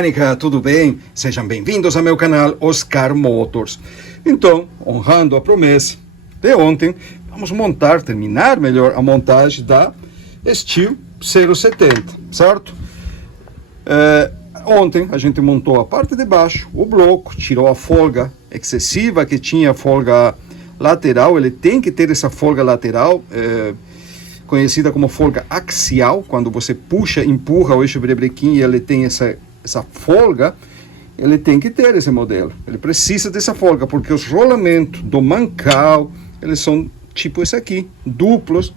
mecânica, tudo bem? Sejam bem-vindos ao meu canal Oscar Motors. Então, honrando a promessa de ontem, vamos terminar melhor a montagem da Steel 070, certo? Ontem a gente montou a parte de baixo, o bloco, tirou a folga excessiva que tinha, a folga lateral. Ele tem que ter essa folga lateral, conhecida como folga axial. Quando você puxa, empurra o eixo brevrequim e ele tem essa folga, ele tem que ter esse modelo. Ele precisa dessa folga, porque os rolamentos do mancal, eles são tipo esse aqui, duplos,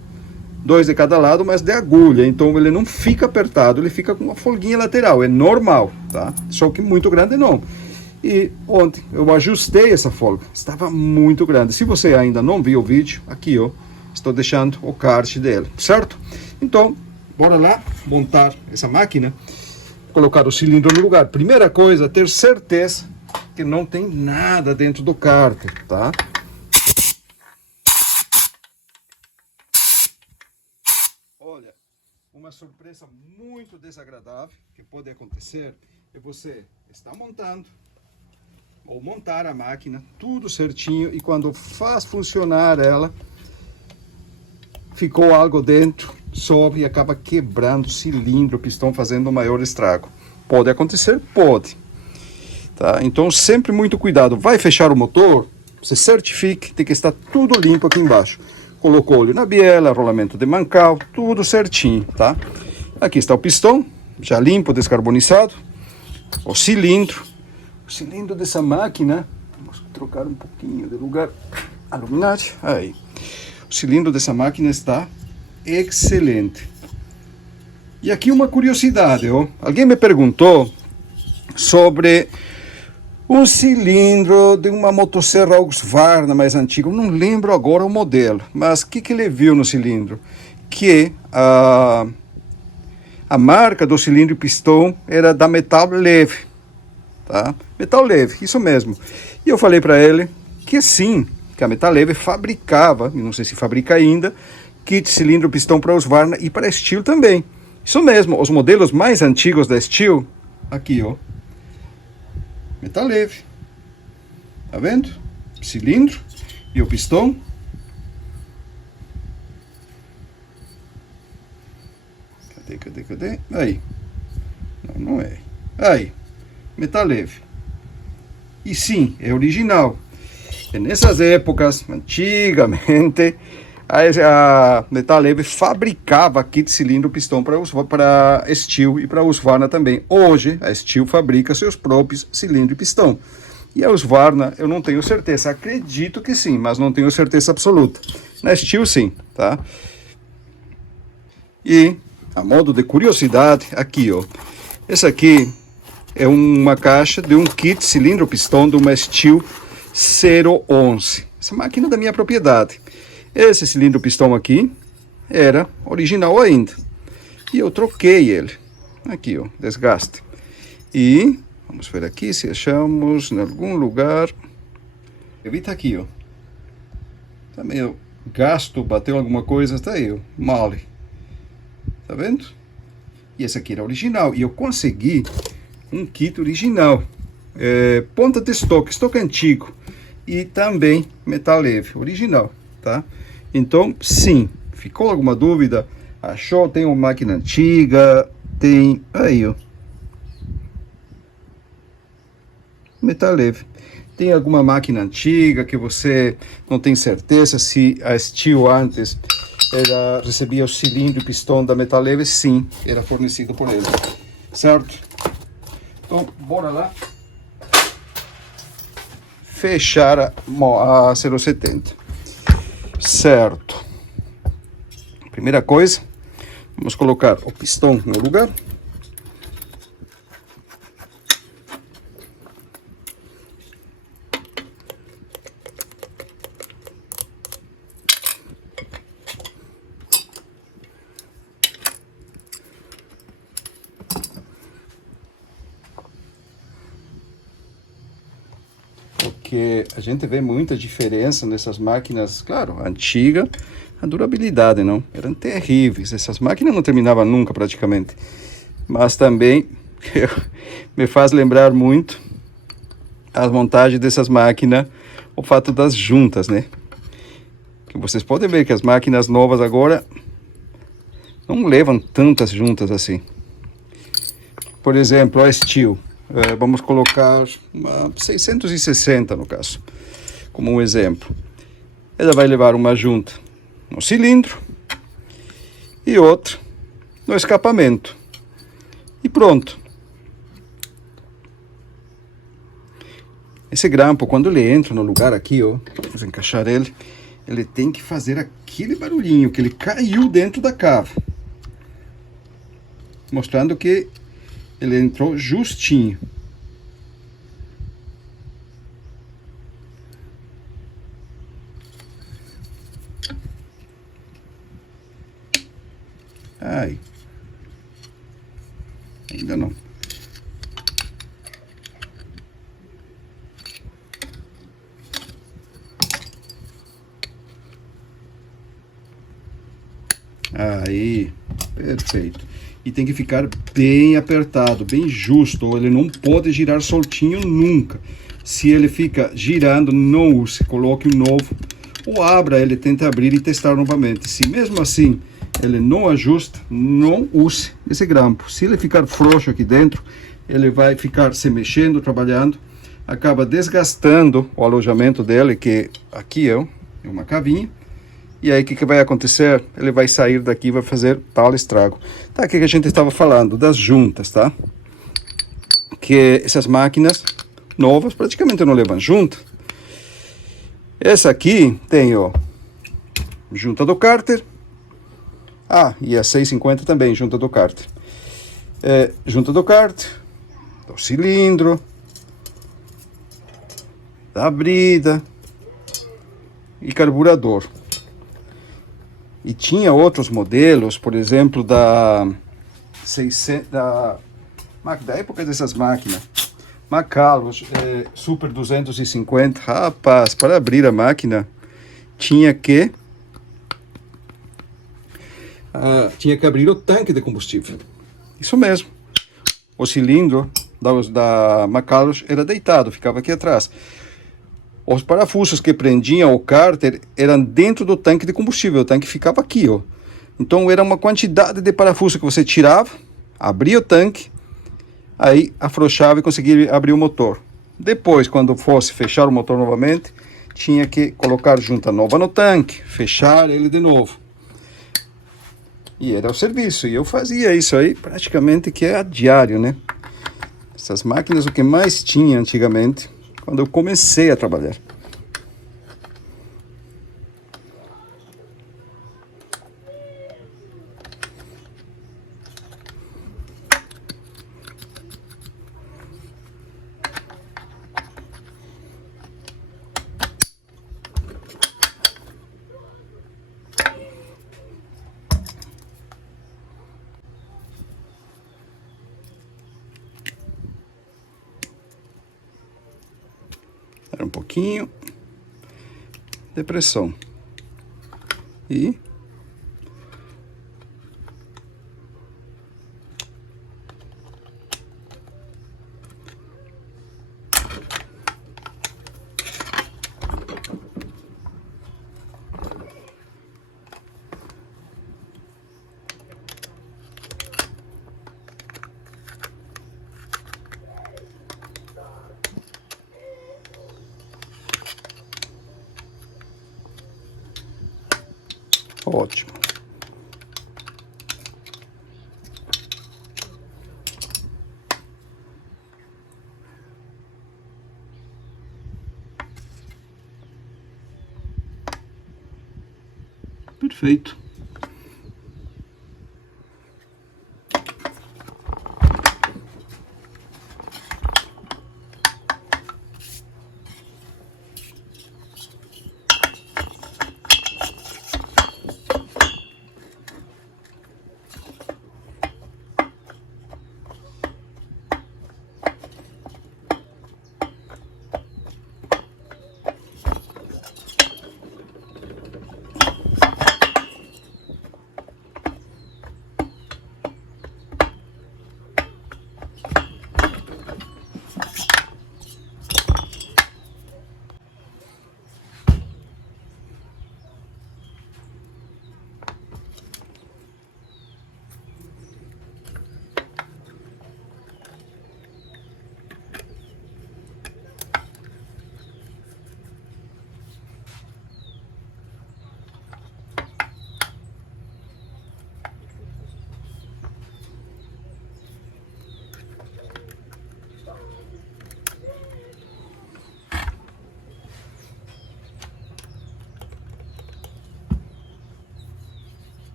2 de cada lado, mas de agulha. Então ele não fica apertado, ele fica com uma folguinha lateral, é normal, tá? Só que muito grande não. E ontem eu ajustei essa folga, estava muito grande. Se você ainda não viu o vídeo, aqui ó, estou deixando o card dele, certo? Então, bora lá montar essa máquina, colocar o cilindro no lugar. Primeira coisa, ter certeza que não tem nada dentro do cárter, tá? Olha, uma surpresa muito desagradável que pode acontecer é você estar montando ou montar a máquina, tudo certinho, e quando faz funcionar ela, ficou algo dentro, sobe e acaba quebrando o cilindro, o pistão, fazendo um maior estrago. Pode acontecer? Pode. Tá? Então sempre muito cuidado. Vai fechar o motor, você certifique, tem que estar tudo limpo aqui embaixo. Colocou óleo na biela, rolamento de mancal, tudo certinho, tá? Aqui está o pistão, já limpo, descarbonizado. O cilindro dessa máquina, vamos trocar um pouquinho de lugar a luminária, aí. O cilindro dessa máquina está excelente. E aqui uma curiosidade, ó. Alguém me perguntou sobre um cilindro de uma motosserra Husqvarna mais antiga. Eu não lembro agora o modelo, mas o que ele viu no cilindro? Que a marca do cilindro e pistão era da Metal Leve, tá? Metal Leve, isso mesmo. E eu falei para ele que sim, que a Metal Leve fabricava, não sei se fabrica ainda, kit cilindro pistão para Husqvarna e para Steel também. Isso mesmo, os modelos mais antigos da Steel, aqui ó, Metal Leve, tá vendo? Cilindro e o pistão. Cadê? Aí, não é, aí, Metal Leve. E sim, é original. E nessas épocas, antigamente, a Metal Leve fabricava kit cilindro pistão para Steel e para Husqvarna também. Hoje, a Steel fabrica seus próprios cilindro e pistão. E a Husqvarna, eu não tenho certeza. Acredito que sim, mas não tenho certeza absoluta. Na Steel, sim, tá? E, a modo de curiosidade, aqui, ó. Essa aqui é uma caixa de um kit cilindro pistão de uma Steel 011. Essa máquina é da minha propriedade. Esse cilindro pistão aqui era original ainda. E eu troquei ele. Aqui, ó, desgaste. E vamos ver aqui se achamos em algum lugar. Evita aqui, ó. Tá meio gasto, bateu alguma coisa, tá aí, ó, mole. Tá vendo? E esse aqui era original. E eu consegui um kit original. Ponta de estoque antigo. E também Metal Leve, original, tá? Então, sim, ficou alguma dúvida? Achou? Tem uma máquina antiga? Tem, aí, ó, Metal Leve. Tem alguma máquina antiga que você não tem certeza se a Steel antes recebia o cilindro e pistão da Metal Leve? Sim, era fornecido por ele, certo? Então, bora lá fechar a 070, certo? Primeira coisa, vamos colocar o pistão no lugar. Porque a gente vê muita diferença nessas máquinas, claro, antiga, a durabilidade não, eram terríveis, essas máquinas não terminavam nunca praticamente, mas também me faz lembrar muito as montagens dessas máquinas, o fato das juntas, né? Que vocês podem ver que as máquinas novas agora não levam tantas juntas assim. Por exemplo, a Steel, vamos colocar uma 660 no caso, como um exemplo. Ela vai levar uma junta no cilindro e outra no escapamento. E pronto. Esse grampo, quando ele entra no lugar aqui, ó, vamos encaixar ele, ele tem que fazer aquele barulhinho, que ele caiu dentro da cava. Mostrando que ele entrou justinho. Ai. Ainda não. Aí, perfeito. E tem que ficar bem apertado, bem justo. Ele não pode girar soltinho nunca. Se ele fica girando, não use. Coloque um novo. Ou abra ele, tente abrir e testar novamente. Se mesmo assim ele não ajusta, não use esse grampo. Se ele ficar frouxo aqui dentro, ele vai ficar se mexendo, trabalhando. Acaba desgastando o alojamento dele, que aqui é uma cavinha. E aí o que vai acontecer? Ele vai sair daqui e vai fazer tal estrago. Tá, aqui que a gente estava falando das juntas, tá? Que essas máquinas novas praticamente não levam junta. Essa aqui tem, ó, junta do cárter. Ah, e a 650 também, junta do cárter. Junta do cárter, do cilindro, da brida e carburador. E tinha outros modelos, por exemplo, da época dessas máquinas, Macallos, Super 250. Rapaz, para abrir a máquina, tinha que abrir o tanque de combustível. Isso mesmo. O cilindro da Macallos era deitado, ficava aqui atrás. Os parafusos que prendiam o cárter eram dentro do tanque de combustível. O tanque ficava aqui, ó. Então era uma quantidade de parafuso que você tirava, abria o tanque, aí afrouxava e conseguia abrir o motor. Depois, quando fosse fechar o motor novamente, tinha que colocar junta nova no tanque, fechar ele de novo. E era o serviço. E eu fazia isso aí praticamente que é a diário, né? Essas máquinas, o que mais tinha antigamente, quando eu comecei a trabalhar. Era um pouquinho de pressão. E ótimo. Perfeito.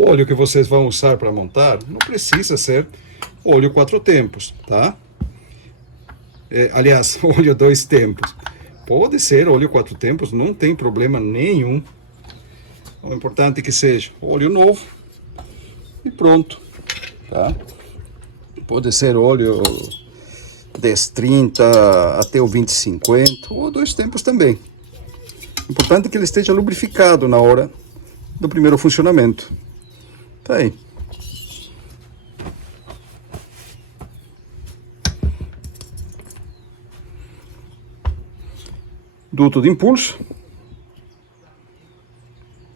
O óleo que vocês vão usar para montar não precisa ser óleo 4 tempos, tá? Aliás, óleo 2 tempos. Pode ser óleo 4 tempos, não tem problema nenhum. O importante é que seja óleo novo e pronto, tá? Pode ser óleo 1030 até o 2050 ou 2 tempos também. O importante é que ele esteja lubrificado na hora do primeiro funcionamento. Tá aí. Duto de impulso,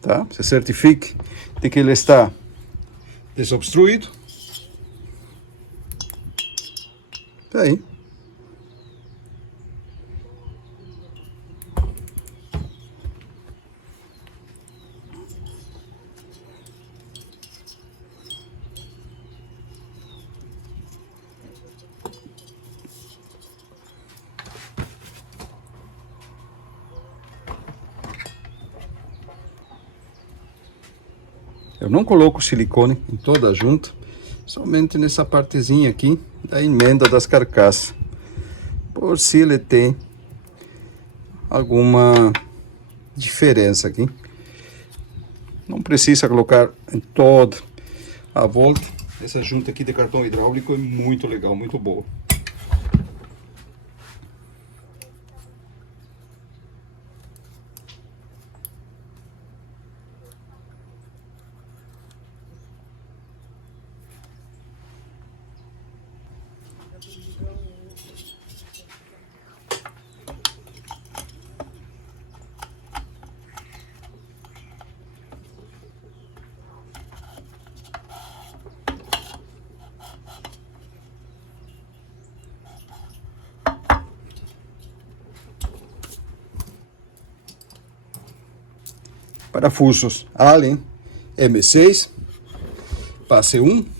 tá? Se certifique de que ele está desobstruído. Tá aí. Eu não coloco silicone em toda a junta, somente nessa partezinha aqui da emenda das carcaças, por se ele tem alguma diferença aqui. Não precisa colocar em toda a volta. Essa junta aqui de cartão hidráulico é muito legal, muito boa. Parafusos Allen M6, passe 1.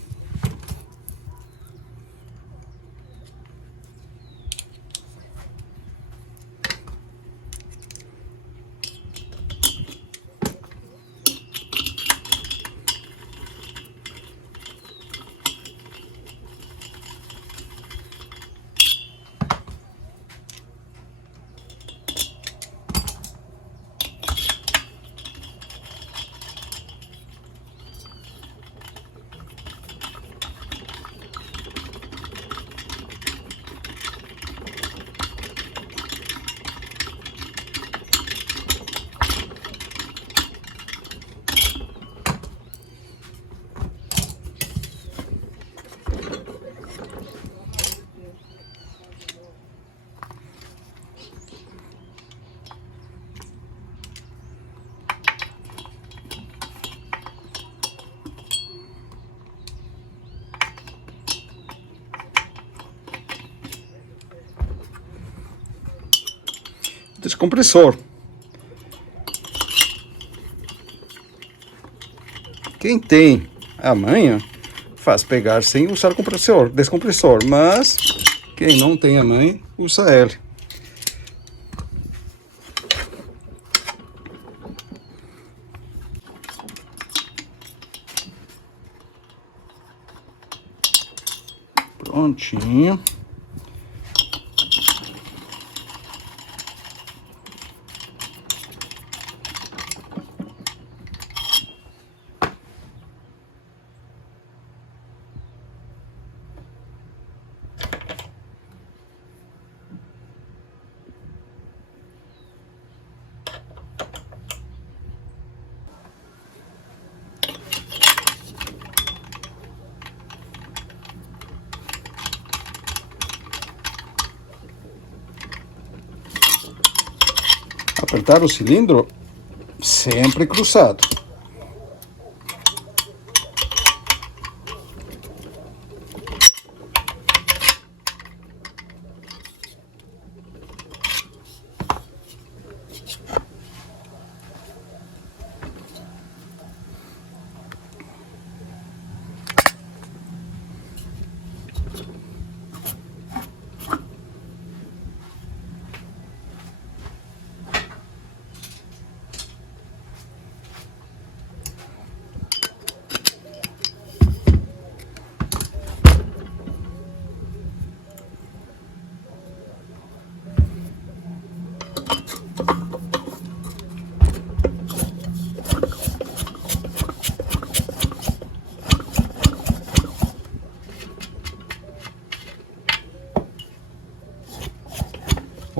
Descompressor. Quem tem a manha faz pegar sem usar descompressor, mas quem não tem a manha usa ele. Prontinho. Apertar o cilindro sempre cruzado.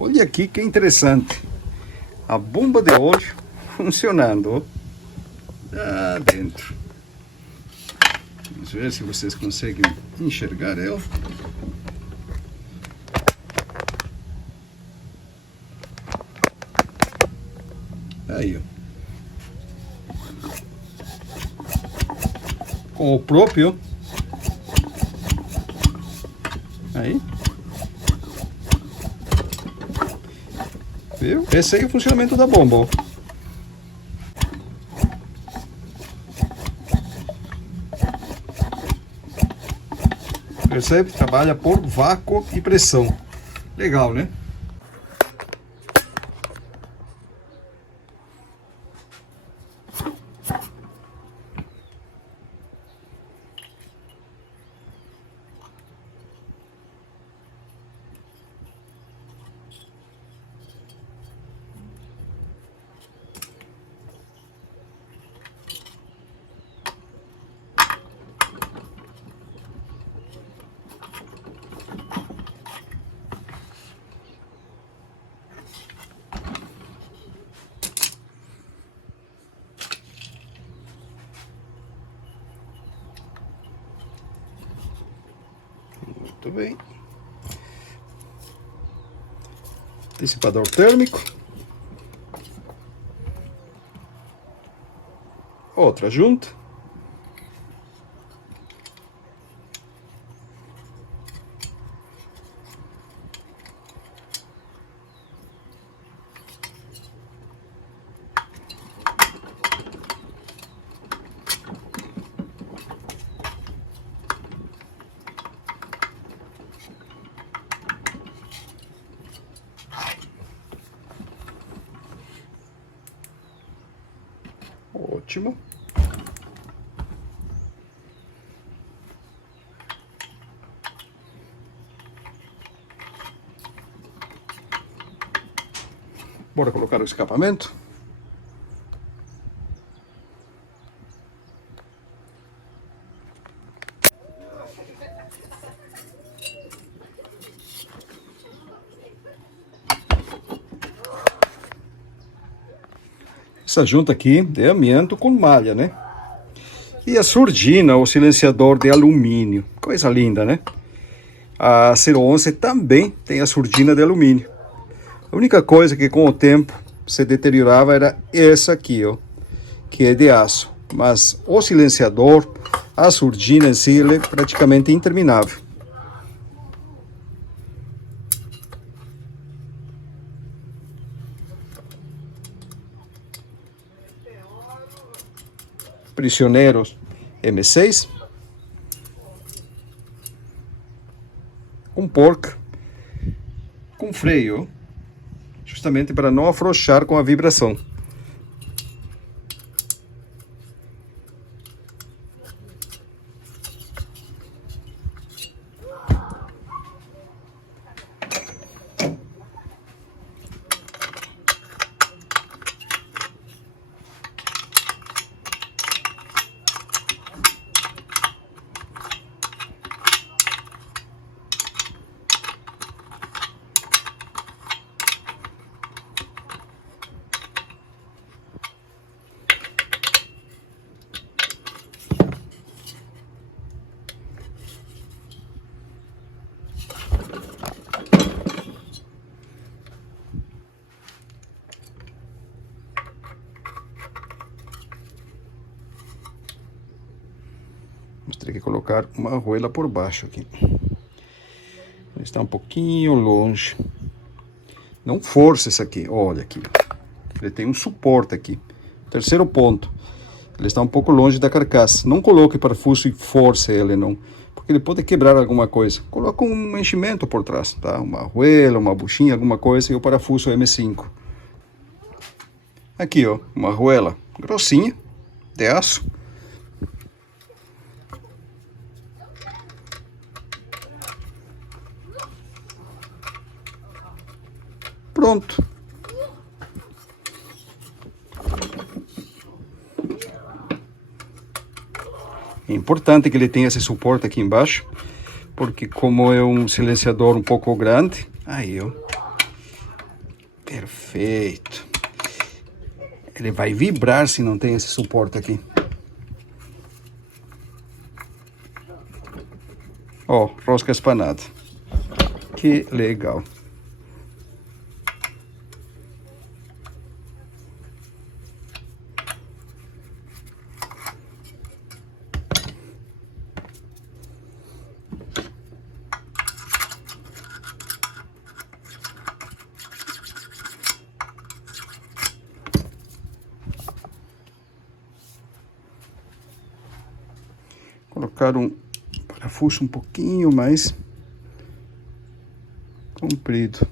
Olha aqui que interessante. A bomba de óleo funcionando, ó. Lá dentro. Vamos ver se vocês conseguem enxergar ela. Aí, ó. Com o próprio. Aí. Viu? Esse aí é o funcionamento da bomba, ó. Percebe? Trabalha por vácuo e pressão. Legal, né? Muito bem. Dissipador térmico. Outra junta. Ótimo. Bora colocar o escapamento. Essa junta aqui de amianto com malha, né? E a surdina, o silenciador de alumínio. Coisa linda, né? A 011 também tem a surdina de alumínio. A única coisa que com o tempo se deteriorava era essa aqui, ó, que é de aço. Mas o silenciador, a surdina em si, ele é praticamente interminável. Prisioneiros M6. Com porca. Com freio. Justamente para não afrouxar com a vibração. Vamos ter que colocar uma arruela por baixo aqui. Ele está um pouquinho longe. Não force isso aqui. Olha aqui. Ele tem um suporte aqui. Terceiro ponto. Ele está um pouco longe da carcaça. Não coloque parafuso e force ele, não. Porque ele pode quebrar alguma coisa. Coloca um enchimento por trás, tá? Uma arruela, uma buchinha, alguma coisa. E o parafuso M5. Aqui, ó. Uma arruela grossinha, de aço. Pronto. É importante que ele tenha esse suporte aqui embaixo, porque como é um silenciador um pouco grande, aí ó, Perfeito. Ele vai vibrar se não tem esse suporte aqui. Ó, rosca espanada. Que legal. Colocar um parafuso um pouquinho mais comprido.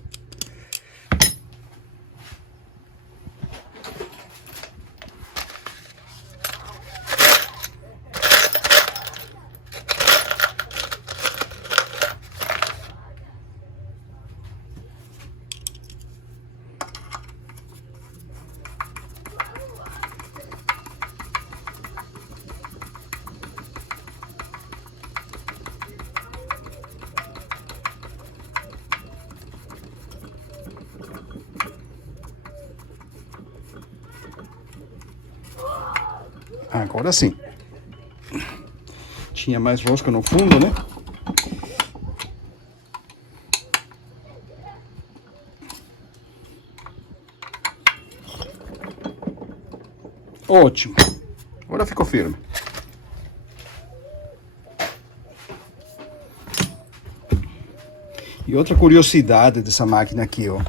Agora sim. Tinha mais rosca no fundo, né? Ótimo. Agora ficou firme. E outra curiosidade dessa máquina aqui, ó.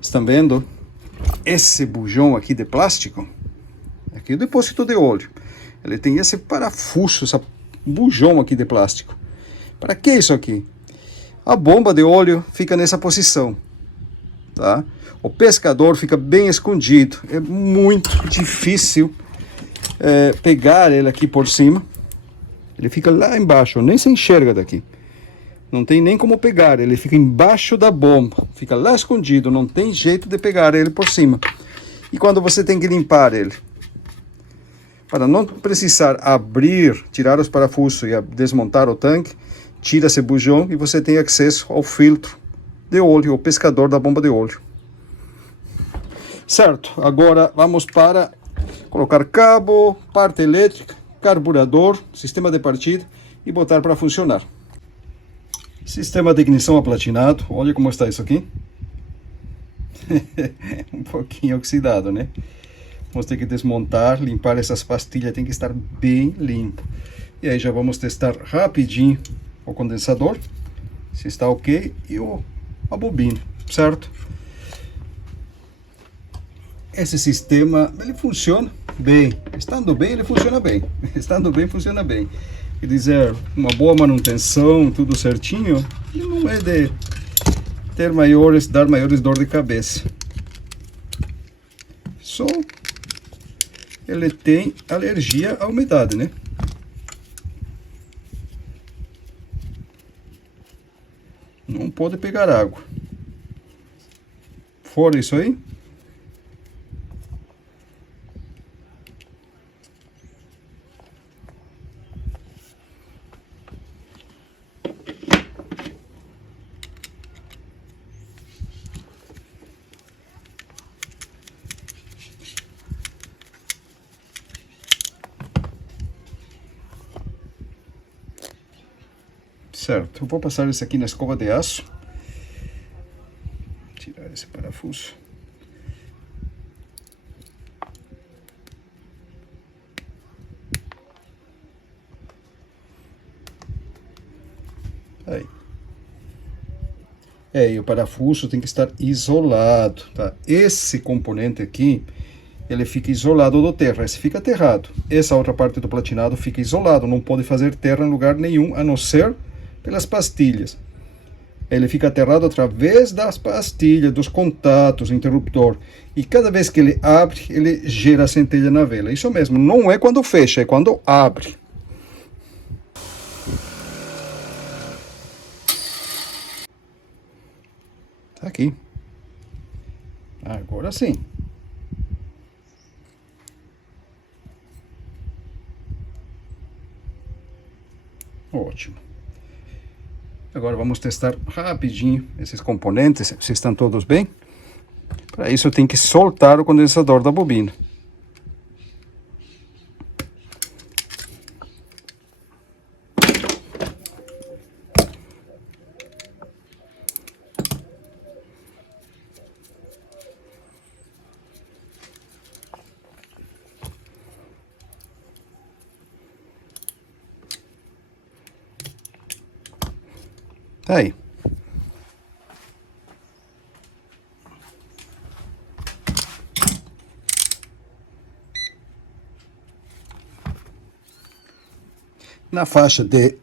Estão vendo? Esse bujão aqui de plástico, aqui é o depósito de óleo. Ele tem esse parafuso, esse bujão aqui de plástico. Para que isso aqui? A bomba de óleo fica nessa posição, tá? O pescador fica bem escondido. É muito difícil pegar ele aqui por cima. Ele fica lá embaixo, nem se enxerga daqui. Não tem nem como pegar, ele fica embaixo da bomba, fica lá escondido, não tem jeito de pegar ele por cima. E quando você tem que limpar ele, para não precisar abrir, tirar os parafusos e desmontar o tanque, tira esse bujão e você tem acesso ao filtro de óleo, o pescador da bomba de óleo. Certo, agora vamos para colocar cabo, parte elétrica, carburador, sistema de partida e botar para funcionar. Sistema de ignição aplatinado, olha como está isso aqui. Um pouquinho oxidado, né? Vamos ter que desmontar, limpar essas pastilhas, tem que estar bem limpo. E aí já vamos testar rapidinho o condensador, se está ok, e a bobina, certo? Esse sistema, ele funciona bem. Estando bem, ele funciona bem. Estando bem, funciona bem. Quer dizer, uma boa manutenção, tudo certinho, ele não é de dar maiores dor de cabeça. Só ele tem alergia à umidade, né? Não pode pegar água. Fora isso aí, certo, eu vou passar isso aqui na escova de aço. Tirar esse parafuso. Aí. E o parafuso tem que estar isolado, tá? Esse componente aqui, ele fica isolado do terra, esse fica aterrado. Essa outra parte do platinado fica isolado, não pode fazer terra em lugar nenhum, a não ser pelas pastilhas. Ele fica aterrado através das pastilhas, dos contatos, interruptor. E cada vez que ele abre, ele gera centelha na vela. Isso mesmo, não é quando fecha, é quando abre. Tá aqui. Agora sim. Ótimo. Agora vamos testar rapidinho esses componentes, se estão todos bem. Para isso eu tenho que soltar o condensador da bobina. Aí. Na faixa de...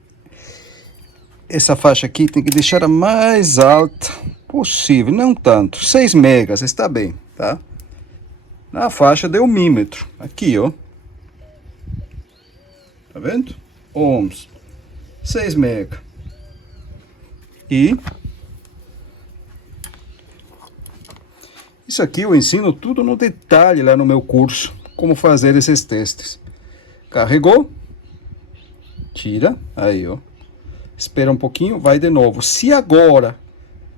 Essa faixa aqui tem que deixar a mais alta possível, não tanto. 6 megas, está bem, tá? Na faixa de ohmímetro, aqui, ó. Tá vendo? Ohms. 6 mega. E... isso aqui eu ensino tudo no detalhe lá no meu curso. Como fazer esses testes. Carregou. Tira, aí ó, espera um pouquinho, vai de novo. Se agora,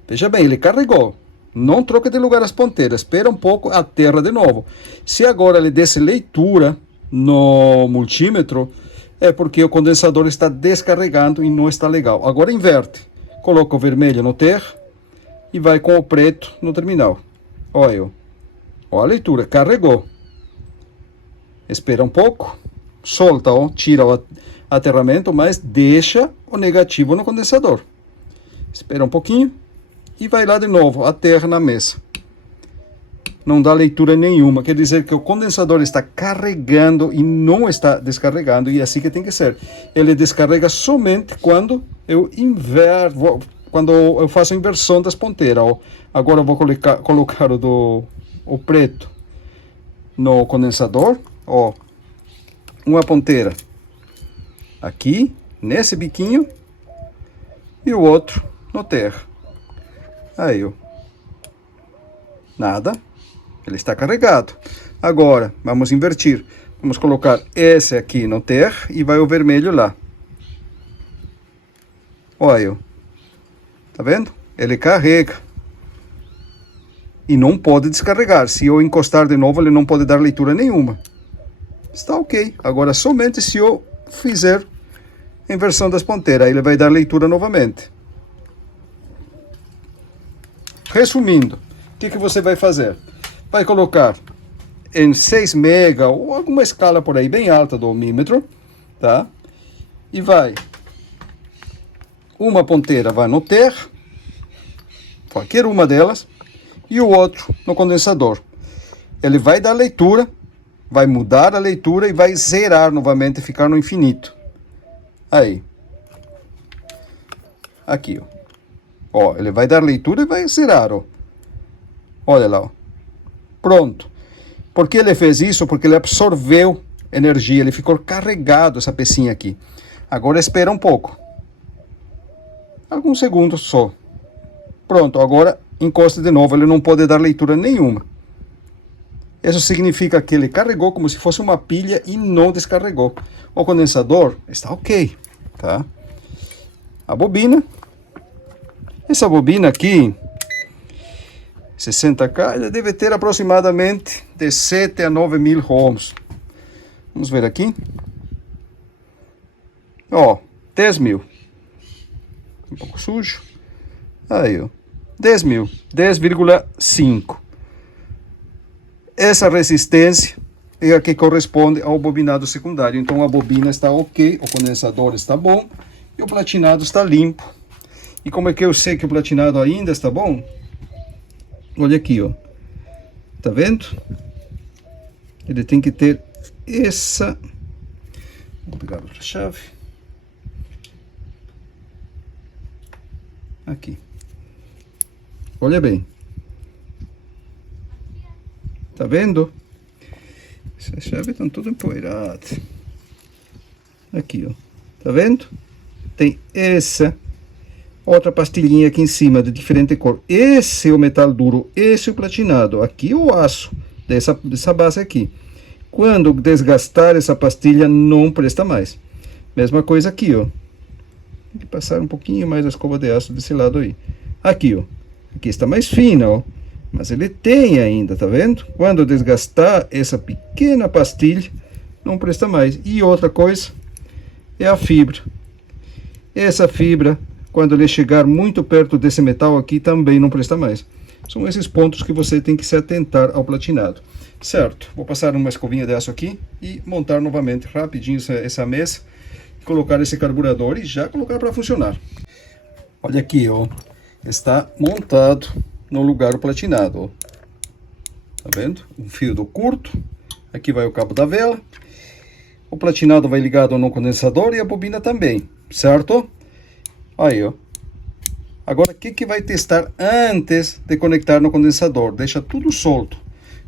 veja bem, ele carregou, não troca de lugar as ponteiras, espera um pouco, aterra de novo. Se agora ele desse leitura no multímetro, é porque o condensador está descarregando e não está legal. Agora inverte, coloca o vermelho no terra e vai com o preto no terminal. Olha, ó a leitura, carregou. Espera um pouco, solta, ó, tira o aterramento, mas deixa o negativo no condensador. Espera um pouquinho e vai lá de novo, aterra na mesa. Não dá leitura nenhuma, quer dizer que o condensador está carregando e não está descarregando, e é assim que tem que ser. Ele descarrega somente quando eu inverto, quando eu faço a inversão das ponteiras. Ó. Agora eu vou colocar o preto no condensador, ó, uma ponteira aqui, nesse biquinho, e o outro no terra. Aí, ó. Nada. Ele está carregado. Agora, vamos invertir. Vamos colocar esse aqui no terra e vai o vermelho lá. Olha, ó. Tá vendo? Ele carrega. E não pode descarregar. Se eu encostar de novo, ele não pode dar leitura nenhuma. Está ok. Agora, somente se eu fizer a inversão das ponteiras, aí ele vai dar leitura novamente. Resumindo, o que você vai fazer? Vai colocar em 6 mega ou alguma escala por aí bem alta do ohmímetro, tá? E vai, uma ponteira vai no terra, qualquer uma delas, e o outro no condensador. Ele vai dar leitura, vai mudar a leitura e vai zerar novamente, ficar no infinito. Aí. Aqui, ó. Ó, ele vai dar leitura e vai zerar, ó. Olha lá, ó. Pronto. Por que ele fez isso? Porque ele absorveu energia, ele ficou carregado, essa pecinha aqui. Agora espera um pouco. Alguns segundos só. Pronto, agora encosta de novo, ele não pode dar leitura nenhuma. Isso significa que ele carregou como se fosse uma pilha e não descarregou. O condensador está ok, tá? A bobina. Essa bobina aqui, 60K, ela deve ter aproximadamente de 7 a 9 mil ohms. Vamos ver aqui. Ó, 10 mil. Um pouco sujo. Aí, ó. 10 mil. 10,5. Essa resistência é a que corresponde ao bobinado secundário. Então a bobina está ok, o condensador está bom e o platinado está limpo. E como é que eu sei que o platinado ainda está bom? Olha aqui, ó. Tá vendo? Ele tem que ter essa... Vou pegar outra chave. Aqui. Olha bem. Tá vendo? Essas chaves estão todas empoeiradas. Aqui, ó. Tá vendo? Tem essa outra pastilhinha aqui em cima, de diferente cor. Esse é o metal duro, esse é o platinado. Aqui é o aço, dessa base aqui. Quando desgastar essa pastilha, não presta mais. Mesma coisa aqui, ó. Tem que passar um pouquinho mais a escova de aço desse lado aí. Aqui, ó. Aqui está mais fina, ó. Mas ele tem ainda, tá vendo? Quando desgastar essa pequena pastilha, não presta mais. E outra coisa é a fibra. Essa fibra, quando ele chegar muito perto desse metal aqui, também não presta mais. São esses pontos que você tem que se atentar ao platinado. Certo, vou passar uma escovinha de aço aqui e montar novamente rapidinho essa mesa, colocar esse carburador e já colocar para funcionar. Olha aqui, ó, está montado no lugar o platinado, ó. Tá vendo? Um fio do curto, aqui vai o cabo da vela, o platinado vai ligado no condensador e a bobina também, certo? Aí, ó. Agora, o que vai testar antes de conectar no condensador? Deixa tudo solto.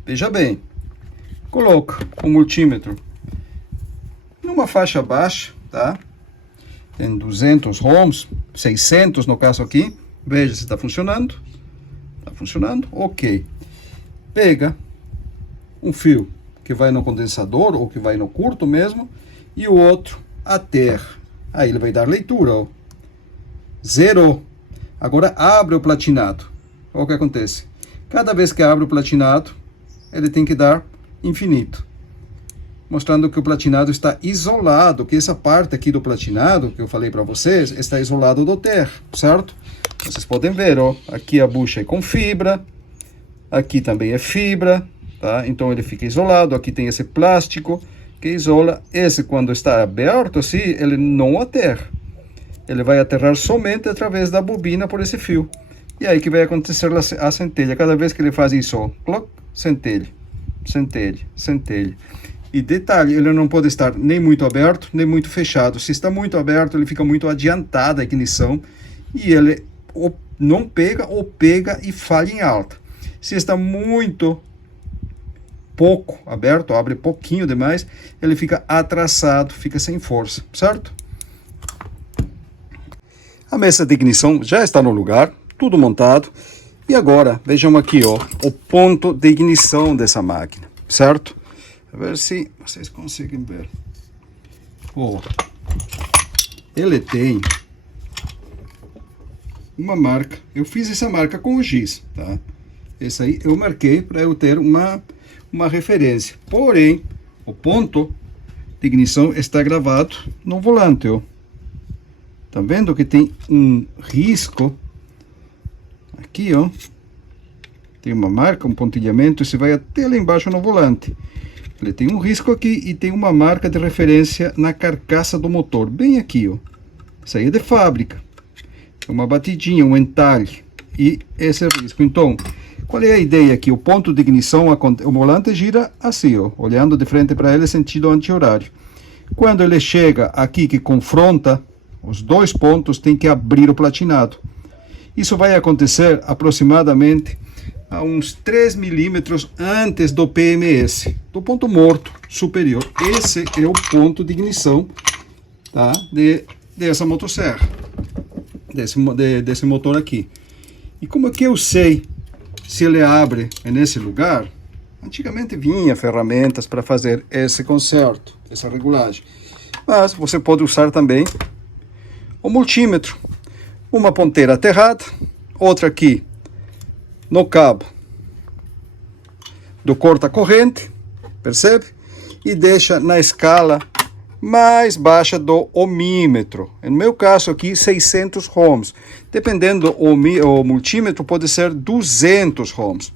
Veja bem, coloca o multímetro numa faixa baixa, tá? Tem 200 ohms, 600 no caso aqui. Veja se está funcionando. Está funcionando? Ok. Pega um fio que vai no condensador ou que vai no curto mesmo e o outro a terra. Aí ele vai dar leitura, ó. Zerou. Agora abre o platinado. Olha o que acontece. Cada vez que abre o platinado, ele tem que dar infinito, mostrando que o platinado está isolado, que essa parte aqui do platinado, que eu falei para vocês, está isolado do terra, certo? Vocês podem ver, ó, aqui a bucha é com fibra, aqui também é fibra, tá? Então ele fica isolado, aqui tem esse plástico que isola, esse quando está aberto assim, ele não aterra, ele vai aterrar somente através da bobina por esse fio, e aí que vai acontecer a centelha, cada vez que ele faz isso, ó, cloc, centelha, centelha, centelha. E detalhe, ele não pode estar nem muito aberto, nem muito fechado. Se está muito aberto, ele fica muito adiantada a ignição e ele não pega ou pega e falha em alta. Se está muito pouco aberto, abre pouquinho demais, ele fica atrasado, fica sem força, certo? A mesa de ignição já está no lugar, tudo montado. E agora, vejam aqui, ó, o ponto de ignição dessa máquina, certo? A ver se vocês conseguem ver. Ó, ele tem uma marca. Eu fiz essa marca com o giz, tá? Essa aí eu marquei para eu ter uma referência. Porém, o ponto de ignição está gravado no volante, ó. Tá vendo que tem um risco aqui, ó, tem uma marca, um pontilhamento, você vai até lá embaixo no volante. Ele tem um risco aqui e tem uma marca de referência na carcaça do motor, bem aqui, ó. Isso aí é de fábrica. É uma batidinha, um entalhe. E esse é o risco. Então, qual é a ideia aqui? O ponto de ignição, o volante gira assim, ó, olhando de frente para ele, sentido anti-horário. Quando ele chega aqui que confronta os dois pontos, tem que abrir o platinado. Isso vai acontecer aproximadamente a uns 3 milímetros antes do PMS, do ponto morto superior. Esse é o ponto de ignição, tá? Dessa motosserra, desse motor aqui. E como é que eu sei se ele abre nesse lugar? Antigamente vinha ferramentas para fazer esse conserto, essa regulagem. Mas você pode usar também o multímetro. Uma ponteira aterrada, outra aqui no cabo do corta-corrente, percebe? E deixa na escala mais baixa do ohmímetro. No meu caso aqui, 600 ohms. Dependendo o multímetro, pode ser 200 ohms,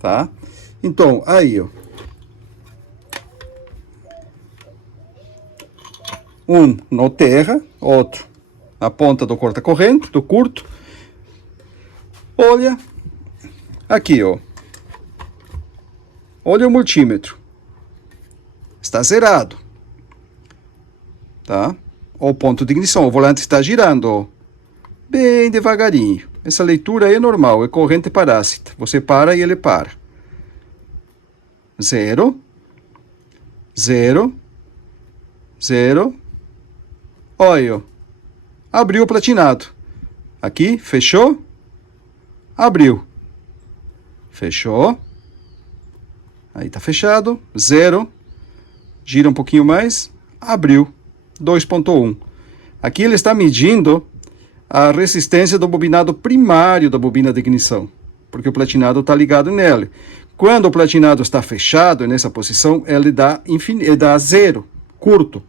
tá? Então, aí, ó. Um no terra, outro na ponta do corta-corrente, do curto. Olha aqui, ó. Olha o multímetro. Está zerado. Tá? O ponto de ignição, o volante está girando, ó. Bem devagarinho. Essa leitura é normal, é corrente parásita. Você para e ele para. 0, 0, 0. Olha, ó. Abriu o platinado. Aqui, fechou. Abriu. Fechou. Aí tá fechado. 0. Gira um pouquinho mais. Abriu. 2.1. Aqui ele está medindo a resistência do bobinado primário da bobina de ignição. porque o platinado está ligado nele. Quando o platinado está fechado, nessa posição, ele dá zero, curto,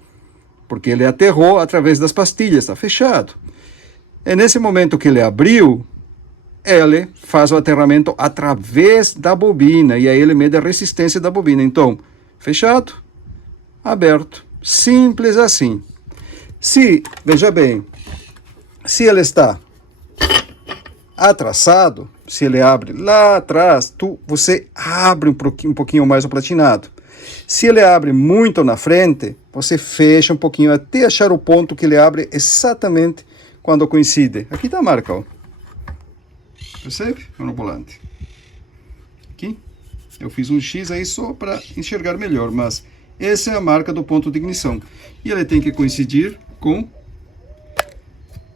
porque ele aterrou através das pastilhas, está fechado. É nesse momento que ele abriu, ele faz o aterramento através da bobina, e aí ele mede a resistência da bobina. Então, fechado, aberto, simples assim. Veja bem, se ele está atrasado, se ele abre lá atrás, você abre um pouquinho mais o platinado. Se ele abre muito na frente, você fecha um pouquinho até achar o ponto que ele abre exatamente quando coincide. Aqui está a marca, ó. Percebe? No volante. Aqui. Eu fiz um X aí só para enxergar melhor, mas essa é a marca do ponto de ignição. E ele tem que coincidir com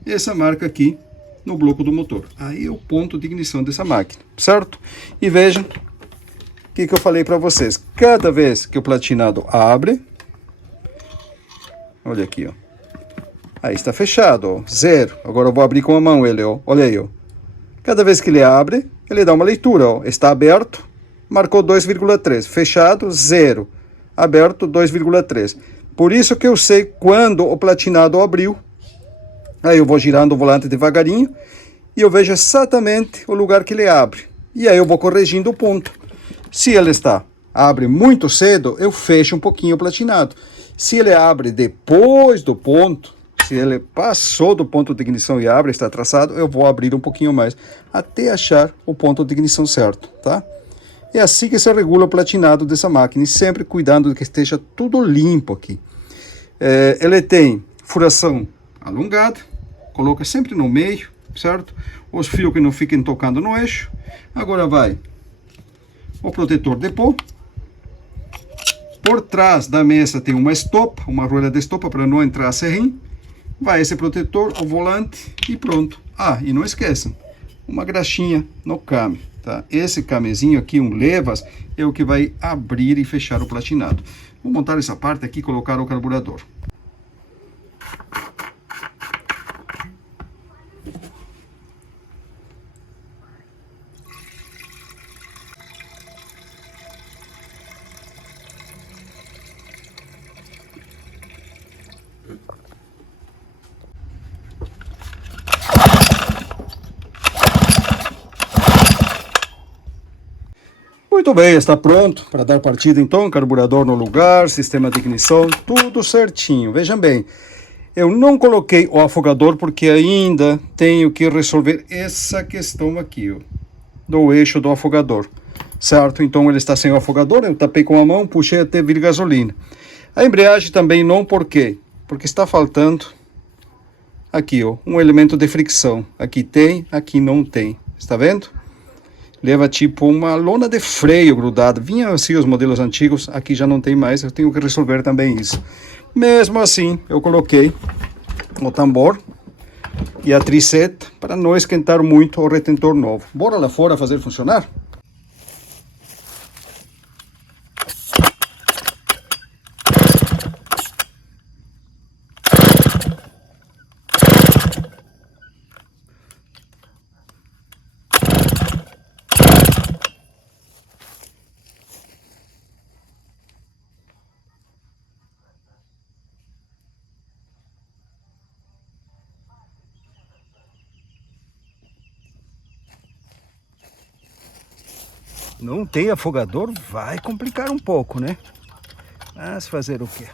essa marca aqui no bloco do motor. Aí é o ponto de ignição dessa máquina, certo? E vejam o que eu falei para vocês. Cada vez que o platinado abre, olha aqui, ó. Aí está fechado, ó, zero. Agora eu vou abrir com a mão ele, ó. Olha aí, ó. Cada vez que ele abre, ele dá uma leitura, ó. Está aberto, marcou 2,3. Fechado, zero. Aberto, 2,3. Por isso que eu sei quando o platinado abriu. Aí eu vou girando o volante devagarinho e eu vejo exatamente o lugar que ele abre. E aí eu vou corrigindo o ponto. Se ele abre muito cedo, eu fecho um pouquinho o platinado. Se ele abre depois do ponto, se ele passou do ponto de ignição e abre, está traçado, eu vou abrir um pouquinho mais, até achar o ponto de ignição certo, tá? É assim que se regula o platinado dessa máquina, e sempre cuidando de que esteja tudo limpo aqui. Ele tem furação alongada, coloca sempre no meio, certo? Os fios que não fiquem tocando no eixo. Agora vai o protetor de pó. Por trás da mesa tem uma estopa, uma rolha de estopa para não entrar serrim. Vai esse protetor, o volante e pronto. Ah, e não esqueçam, uma graxinha no came, tá? Esse camezinho aqui, um levas, é o que vai abrir e fechar o platinado. Vou montar essa parte aqui e colocar o carburador. Muito bem, está pronto para dar partida então, carburador no lugar, sistema de ignição, tudo certinho. Vejam bem, eu não coloquei o afogador porque ainda tenho que resolver essa questão aqui, ó, do eixo do afogador, certo? Então ele está sem o afogador, eu tapei com a mão, puxei até vir gasolina. A embreagem também não, por quê? Porque está faltando aqui, ó, um elemento de fricção. Aqui tem, aqui não tem, está vendo? Leva tipo uma lona de freio grudada. Vinha assim os modelos antigos, aqui já não tem mais, eu tenho que resolver também isso. Mesmo assim, eu coloquei o tambor e a triceta para não esquentar muito o retentor novo. Bora lá fora fazer funcionar? Não tem afogador, vai complicar um pouco, né? Mas fazer o quê?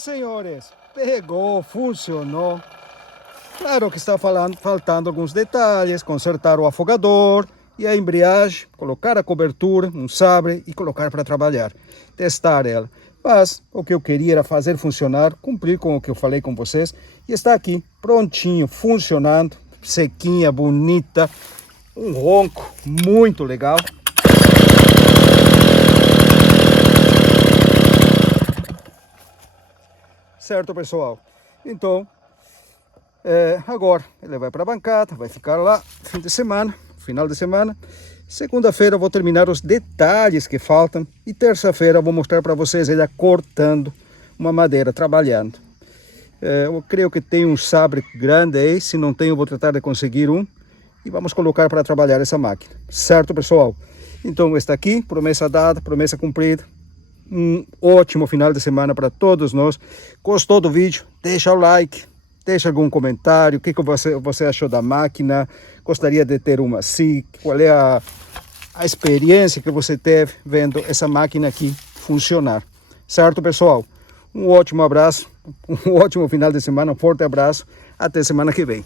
senhores, pegou, funcionou. Claro que está faltando alguns detalhes, consertar o afogador e a embreagem, colocar a cobertura, um sabre e colocar para trabalhar, testar ela. Mas o que eu queria era fazer funcionar, cumprir com o que eu falei com vocês e está aqui, prontinho, funcionando, sequinha, bonita, um ronco muito legal. Certo, pessoal? Então, agora ele vai para a bancada, vai ficar lá fim de semana, final de semana. Segunda-feira eu vou terminar os detalhes que faltam e terça-feira eu vou mostrar para vocês ele cortando uma madeira, trabalhando. Eu creio que tem um sabre grande aí, se não tem eu vou tratar de conseguir um e vamos colocar para trabalhar essa máquina. Certo, pessoal? Então está aqui, promessa dada, promessa cumprida. Um ótimo final de semana para todos nós. Gostou do vídeo? Deixa o like. Deixa algum comentário, o que você achou da máquina, gostaria de ter uma assim, qual é a experiência que você teve vendo essa máquina aqui funcionar. Certo, pessoal? Um ótimo abraço, um ótimo final de semana, um forte abraço, até semana que vem.